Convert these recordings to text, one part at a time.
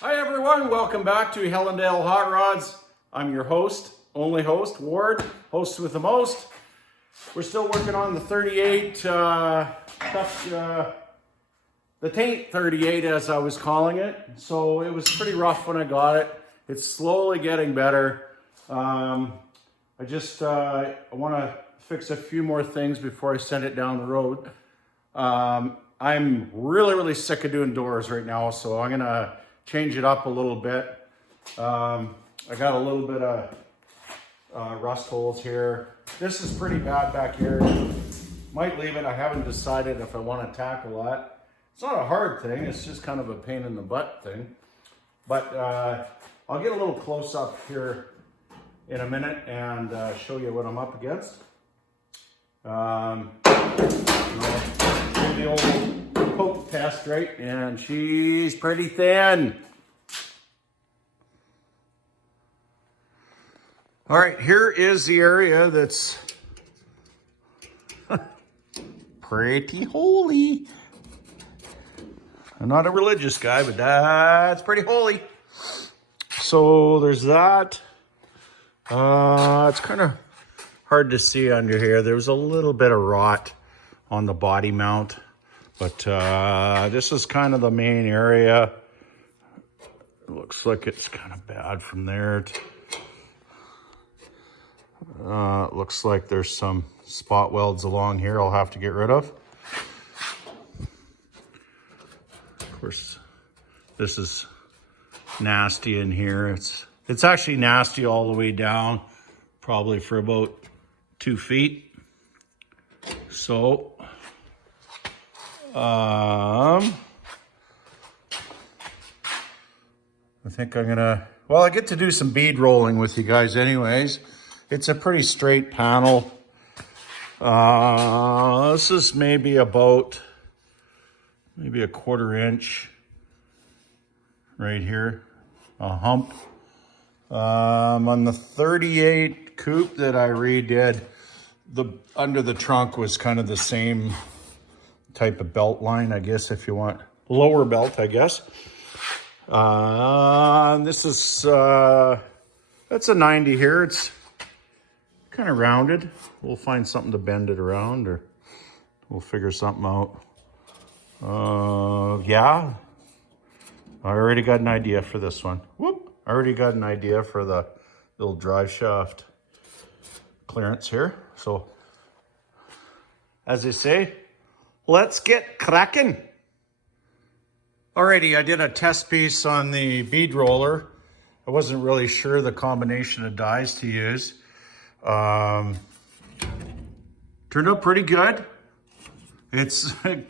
Hi everyone, welcome back to Hellendale Hot Rods. I'm your host, only host, Ward, host with the most. We're still working on the 38, the Taint 38 as I was calling it. So it was pretty rough when I got it. It's slowly getting better. I want to fix a few more things before I send it down the road. I'm really sick of doing doors right now, so I'm gonna change it up a little bit. I got a little bit of rust holes here. This is pretty bad back here. Might leave it. I haven't decided if I want to tackle that. It's not a hard thing. It's just kind of a pain in the butt thing. But I'll get a little close up here in a minute and show you what I'm up against. The old poke test, right? And she's pretty thin. All right, here is the area that's pretty holy. I'm not a religious guy, but that's pretty holy. So there's that. It's kind of hard to see under here. There's a little bit of rot on the body mount, but this is kind of the main area. It looks like it's kind of bad from there. It looks like there's some spot welds along here I'll have to get rid of. Of course, this is nasty in here. It's actually nasty all the way down, probably for about 2 feet. So, I think I'm gonna, well, I get to do some bead rolling with you guys anyways. It's a pretty straight panel. This is maybe about, maybe a 1/4 inch right here, a hump. On the 38 coupe that I redid, the under the trunk was kind of the same type of belt line, I guess, if you want. Lower belt, I guess. This is, that's a 90 here. It's kind of rounded. We'll find something to bend it around, or we'll figure something out. Yeah, I already got an idea for this one. Whoop! I already got an idea for the little drive shaft clearance here. So, as they say, let's get cracking. Alrighty, I did a test piece on the bead roller. I wasn't really sure the combination of dies to use. Turned out pretty good. It's a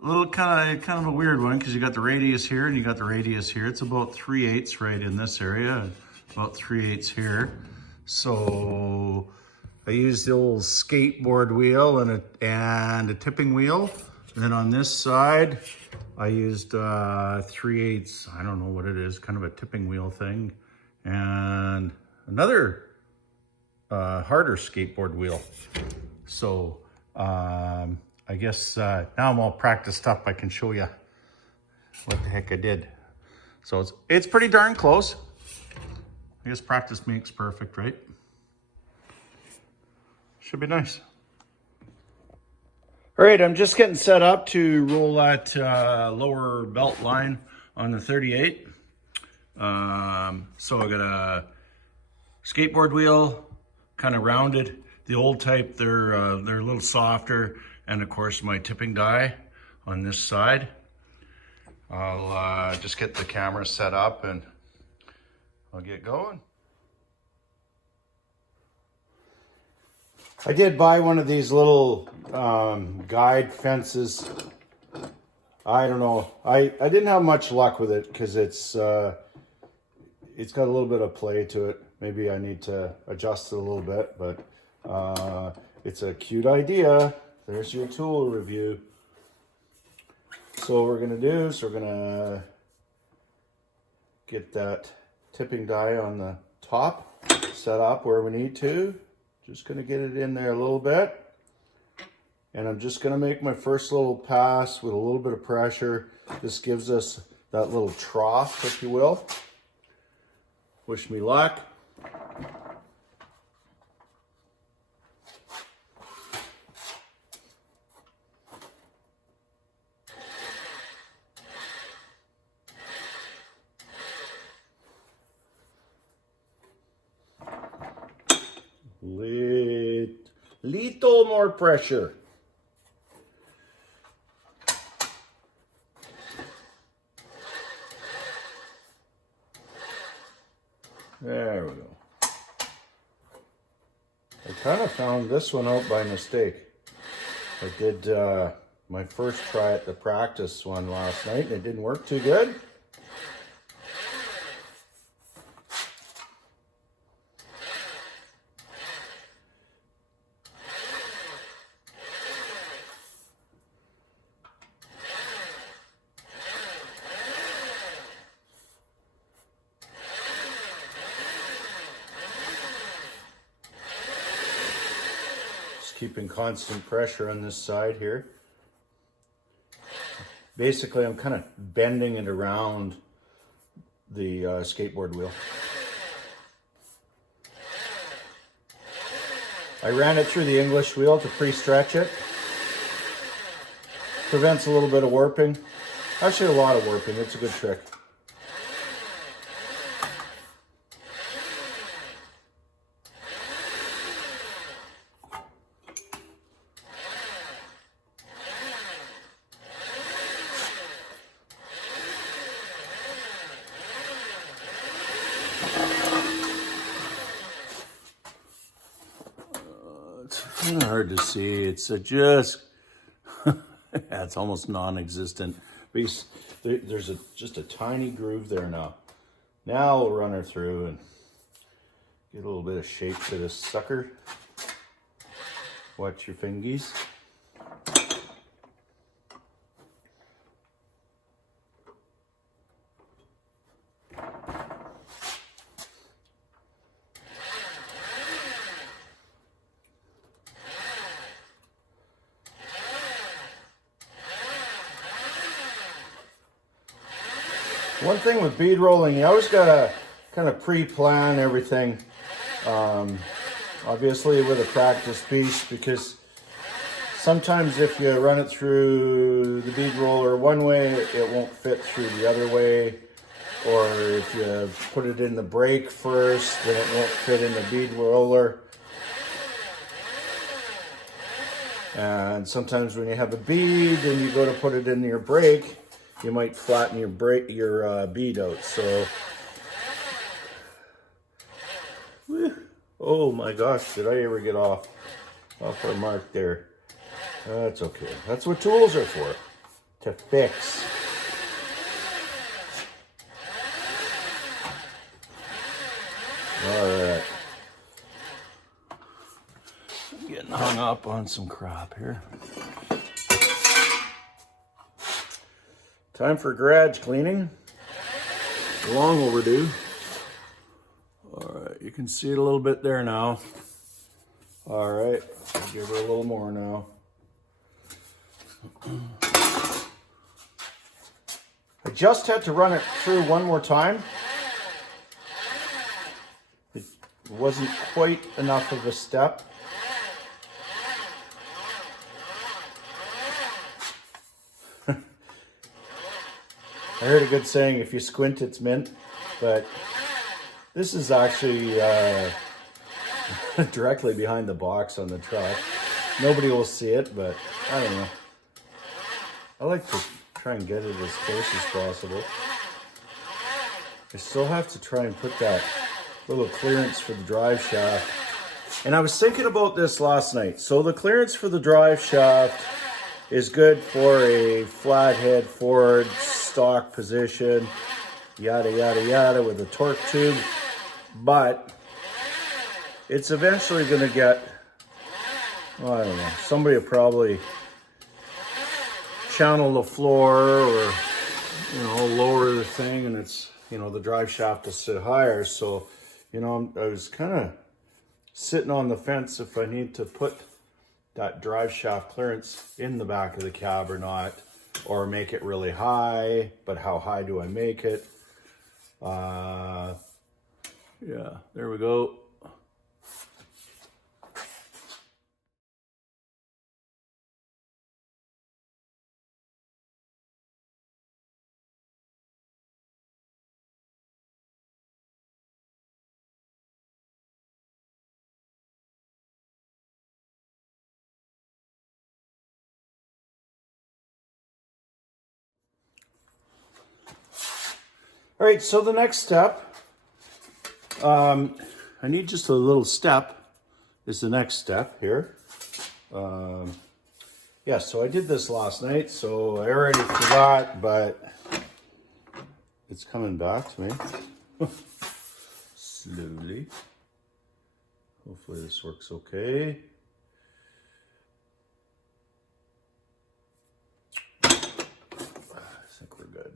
little kind of a weird one because you got the radius here and you got the radius here. It's about 3/8 right in this area, about 3/8 here. So I used the old skateboard wheel and a tipping wheel. And then on this side, I used 3/8, I don't know what it is, kind of a tipping wheel thing, and another harder skateboard wheel. So I guess now I'm all practiced up. I can show you what the heck I did. So it's pretty darn close. I guess practice makes perfect, right? Should be nice. All right, I'm just getting set up to roll that lower belt line on the 38. So I got a skateboard wheel, kind of rounded. The old type, they're a little softer, and of course my tipping die on this side. I'll just get the camera set up and I'll get going. I did buy one of these little guide fences. I don't know. I didn't have much luck with it because it's got a little bit of play to it. Maybe I need to adjust it a little bit, but it's a cute idea. There's your tool review. So what we're gonna do is we're gonna get that tipping die on the top set up where we need to. Just gonna get it in there a little bit. And I'm just gonna make my first little pass with a little bit of pressure. This gives us that little trough, if you will. Wish me luck. Little more pressure. There we go. I kind of found this one out by mistake. I did my first try at the practice one last night and it didn't work too good. Keeping constant pressure on this side here. Basically, I'm kind of bending it around the skateboard wheel. I ran it through the English wheel to pre-stretch it. Prevents a little bit of warping. Actually, a lot of warping. It's a good trick. It's hard to see. It's just, it's almost non-existent. Because there's just a tiny groove there now. Now I'll run her through and get a little bit of shape to this sucker. Watch your fingies. One thing with bead rolling, you always gotta kind of pre-plan everything. Obviously with a practice piece, because sometimes if you run it through the bead roller one way, it won't fit through the other way. Or if you put it in the brake first, then it won't fit in the bead roller. And sometimes when you have a bead and you go to put it in your brake, you might flatten your bead out. So, oh my gosh, did I ever get off our mark there? That's okay. That's what tools are for, to fix. All right. I'm getting hung up on some crap here. Time for garage cleaning. Long overdue. All right, you can see it a little bit there now. All right, I'll give her a little more now. I just had to run it through one more time. It wasn't quite enough of a step. I heard a good saying, if you squint, it's mint, but this is actually directly behind the box on the truck. Nobody will see it, but I don't know. I like to try and get it as close as possible. I still have to try and put that little clearance for the drive shaft. And I was thinking about this last night. So the clearance for the drive shaft is good for a flathead forward stock position, yada yada yada, with a torque tube, but it's eventually going to get, well, I don't know, somebody will probably channel the floor or, you know, lower the thing, and it's, you know, the drive shaft will sit higher. So, you know, I was kind of sitting on the fence if I need to put that drive shaft clearance in the back of the cab or not. or make it really high, but how high do I make it? Yeah, there we go. All right, so the next step, I need just a little step, is the next step here. Yeah, so I did this last night, so I already forgot, but it's coming back to me. Slowly. Hopefully this works okay. I think we're good.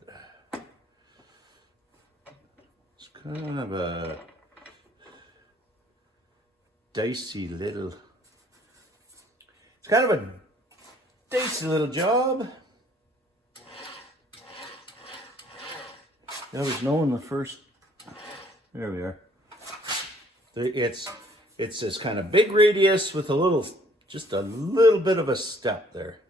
It's kind of a dicey little, it's kind of a dicey little job. I was knowing the first, there we are. It's this kind of big radius with a little, just a little bit of a step there.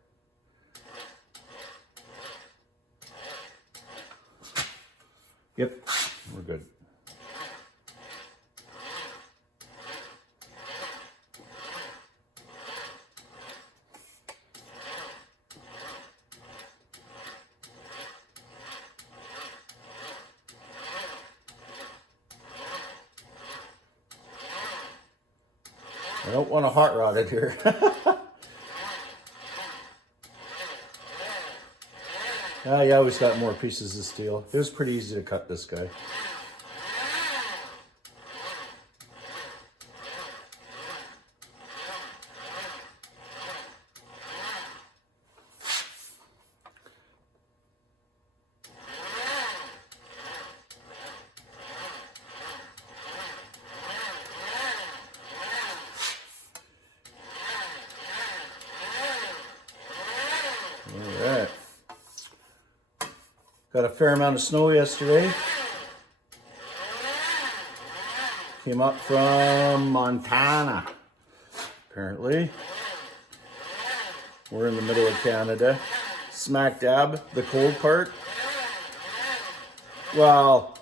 Yep, we're good. I don't want to hot rod it here. You always got more pieces of steel. It was pretty easy to cut this guy. All right. Got a fair amount of snow yesterday. Came up from Montana, apparently. We're in the middle of Canada. Smack dab, the cold part. Well,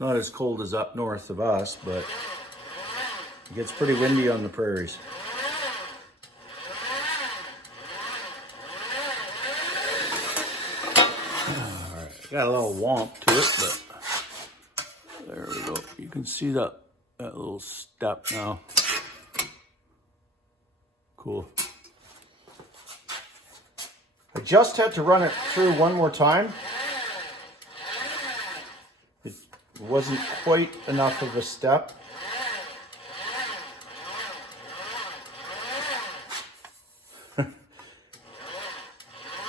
not as cold as up north of us, but it gets pretty windy on the prairies. Got a little womp to it, but there we go. You can see that little step now. Cool. I just had to run it through one more time. It wasn't quite enough of a step. I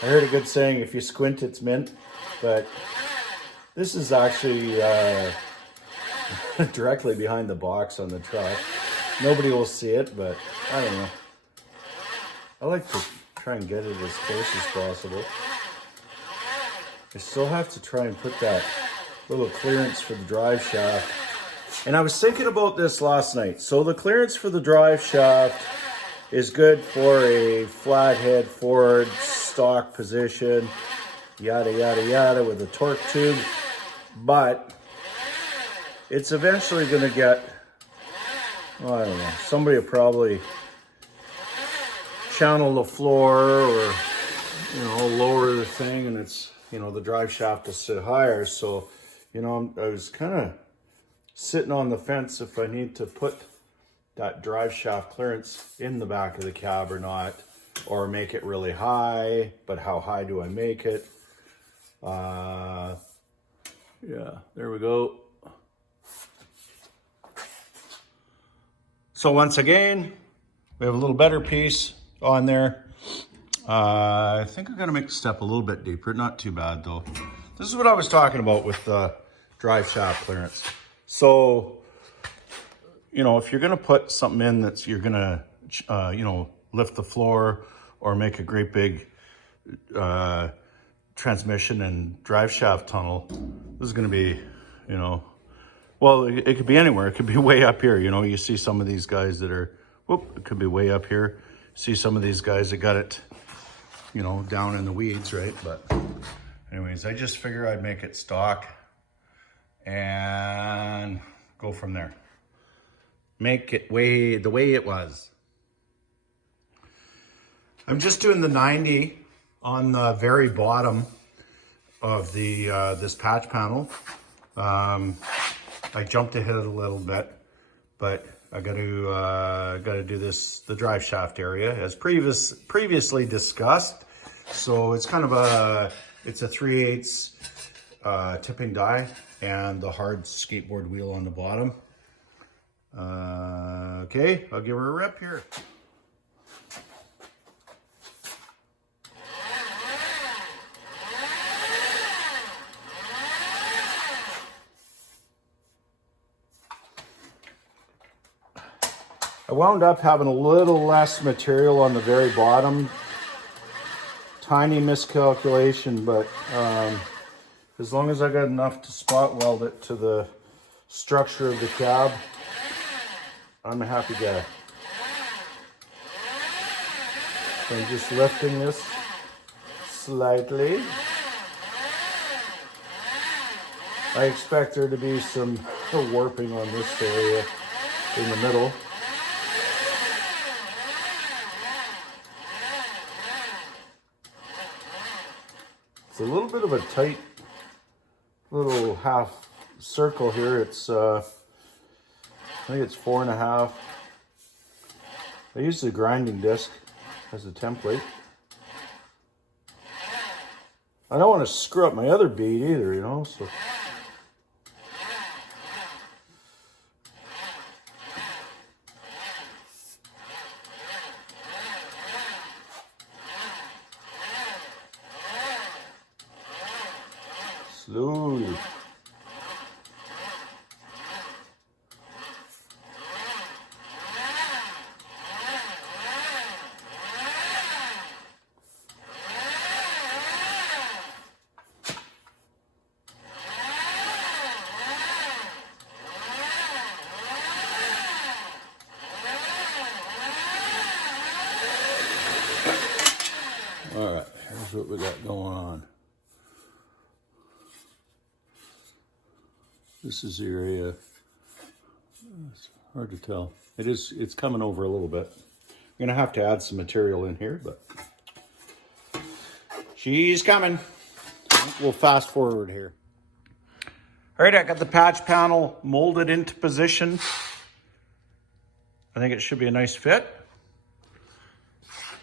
heard a good saying, if you squint, it's mint. But this is actually directly behind the box on the truck. Nobody will see it, but I don't know. I like to try and get it as close as possible. I still have to try and put that little clearance for the drive shaft. And I was thinking about this last night. So the clearance for the drive shaft is good for a flathead Ford stock position. Yada, yada, yada, with a torque tube, but it's eventually going to get, well, I don't know, somebody will probably channel the floor or, lower the thing, and it's, the drive shaft will sit higher. So, I was kind of sitting on the fence if I need to put that drive shaft clearance in the back of the cab or not, or make it really high, but how high do I make it? Yeah, there we go. So once again, we have a little better piece on there. I think I'm gonna make the step a little bit deeper, not too bad though. This is what I was talking about with the drive shaft clearance. So, if you're gonna put something in that's, you're gonna, lift the floor or make a great big transmission and drive shaft tunnel. This is going to be, you know, well, it could be anywhere. It could be way up here. You know, you see some of these guys that are, whoop, it could be way up here. See some of these guys that got it, you know, down in the weeds, right? But anyways, I just figure I'd make it stock and go from there. Make it the way it was. I'm just doing the 90 on the very bottom of the this patch panel. I jumped ahead a little bit, but I got to do the drive shaft area as previously discussed. So it's kind of a 3/8 tipping die and the hard skateboard wheel on the bottom. Okay, I'll give her a rip here. I wound up having a little less material on the very bottom. Tiny miscalculation, but as long as I got enough to spot weld it to the structure of the cab, I'm a happy guy. So I'm just lifting this slightly. I expect there to be some warping on this area in the middle. It's a little bit of a tight little half circle here. It's I think it's 4.5. I use the grinding disc as a template. I don't want to screw up my other bead either, you know, so. Slowly. All right, here's what we got going on. This is the area. It's hard to tell. It's coming over a little bit. I'm gonna have to add some material in here, but she's coming. We'll fast forward here. All right, I got the patch panel molded into position. I think it should be a nice fit.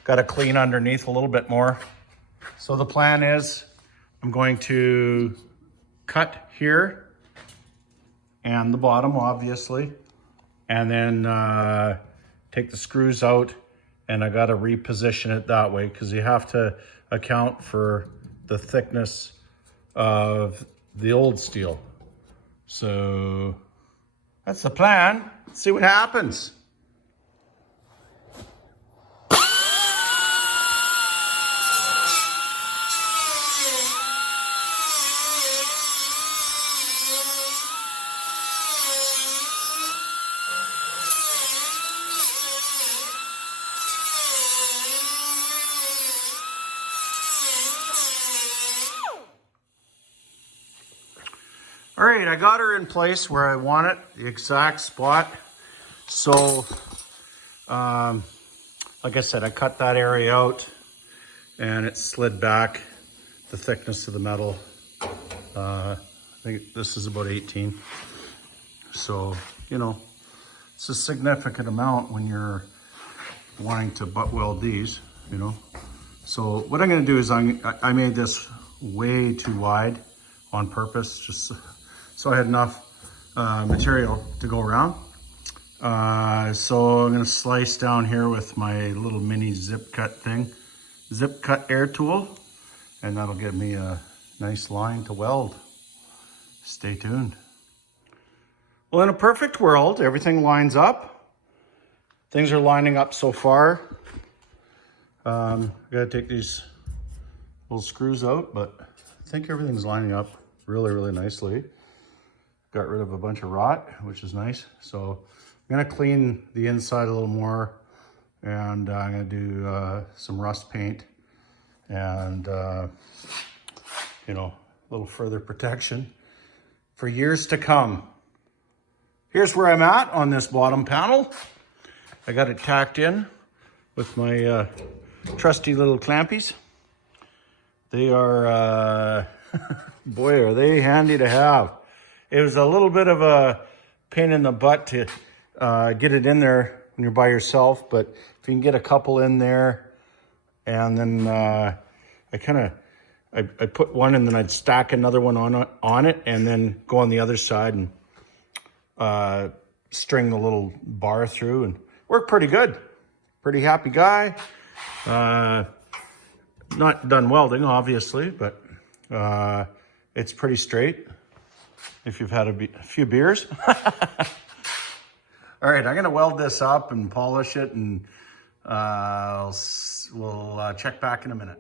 Got to clean underneath a little bit more. So the plan is I'm going to cut here and the bottom, obviously, and then take the screws out, and I got to reposition it that way because you have to account for the thickness of the old steel. So that's the plan. Let's see what happens. All right, I got her in place where I want it, the exact spot. So, like I said, I cut that area out and it slid back the thickness of the metal. I think this is about 18. So, you know, it's a significant amount when you're wanting to butt weld these, you know. So what I'm gonna do is I made this way too wide on purpose, just so I had enough material to go around. So I'm gonna slice down here with my little mini zip cut air tool, and that'll give me a nice line to weld. Stay tuned. Well, in a perfect world, everything lines up. Things are lining up so far. I gotta take these little screws out, but I think everything's lining up really, really nicely. Got rid of a bunch of rot, which is nice. So I'm gonna clean the inside a little more, and I'm gonna do some rust paint and you know, a little further protection for years to come. Here's where I'm at on this bottom panel. I got it tacked in with my trusty little clampies. They are, boy, are they handy to have. It was a little bit of a pain in the butt to get it in there when you're by yourself, but if you can get a couple in there, and then I put one and then I'd stack another one on it and then go on the other side and string the little bar through, and worked pretty good. Pretty happy guy. Not done welding, obviously, but it's pretty straight if you've had a few beers. All right, I'm gonna weld this up and polish it, and we'll check back in a minute.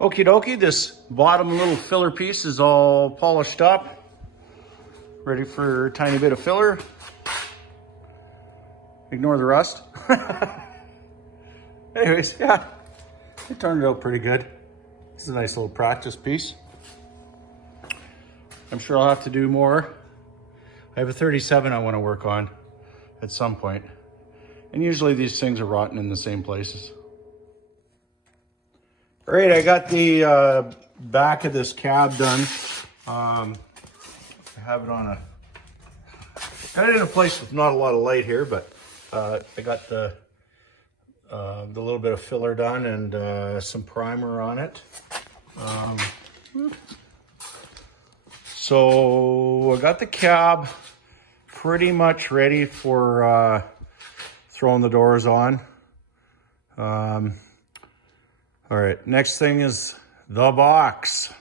Okie dokie, this bottom little filler piece is all polished up. Ready for a tiny bit of filler. Ignore the rust. Anyways, yeah, it turned out pretty good. It's a nice little practice piece. I'm sure I'll have to do more. I have a 37 I want to work on at some point. And usually these things are rotten in the same places. All right, I got the back of this cab done. I have it on got it in a place with not a lot of light here, but I got the little bit of filler done and some primer on it. So I got the cab pretty much ready for throwing the doors on. All right, next thing is the box.